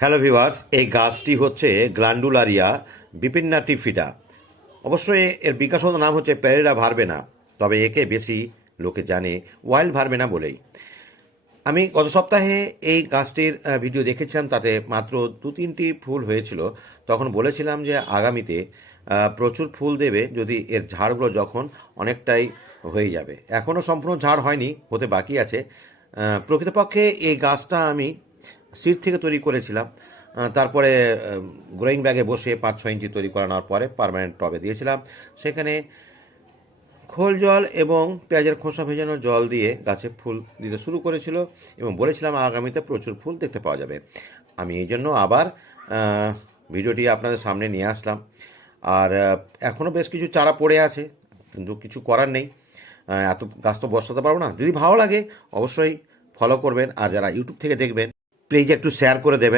Hello viewers, এই গাছটি হচ্ছে গ্ল্যান্ডুলারিয়া বিপিন্নাটিফিডা। অবশ্যই এর বিকাশগত নাম হচ্ছে প্যারেরা ভার্বেনা, তবে একে বেশি লোকে জানে ওয়াইল্ড ভার্বেনা বলেই। আমি গত সপ্তাহে এই গাছটির ভিডিও দেখেছিলাম, তাতে মাত্র 2-3টি ফুল হয়েছিল। তখন বলেছিলাম যে আগামীতে প্রচুর ফুল দেবে যদি এর ঝাড়গুলো যখন অনেকটাই হয়ে যাবে। এখনও সম্পূর্ণ ঝাড় হয়নি, হতে বাকি আছে। প্রকৃতপক্ষে এই গাছটা আমি সিড থেকে তৈরি করেছিলাম। তারপরে গ্রোয়িং ব্যাগে বসে 5-6 ইঞ্চি তৈরি করানোর পরে পার্মানেন্ট টবে দিয়েছিলাম। সেখানে খোল জল এবং পেঁয়াজের খোসা ভেজানো জল দিয়ে গাছে ফুল দিতে শুরু করেছিল এবং বলেছিলাম আগামীতে প্রচুর ফুল দেখতে পাওয়া যাবে। আমি এই জন্য আবার ভিডিওটি আপনাদের সামনে নিয়ে আসলাম। আর এখনও বেশ কিছু চারা পড়ে আছে, কিন্তু কিছু করার নেই। এত গাছ তো বসাতে পারবো না। যদি ভালো লাগে অবশ্যই ফলো করবেন, আর যারা ইউটিউব থেকে দেখবেন প্লিজ একটু শেয়ার করে দেবেন।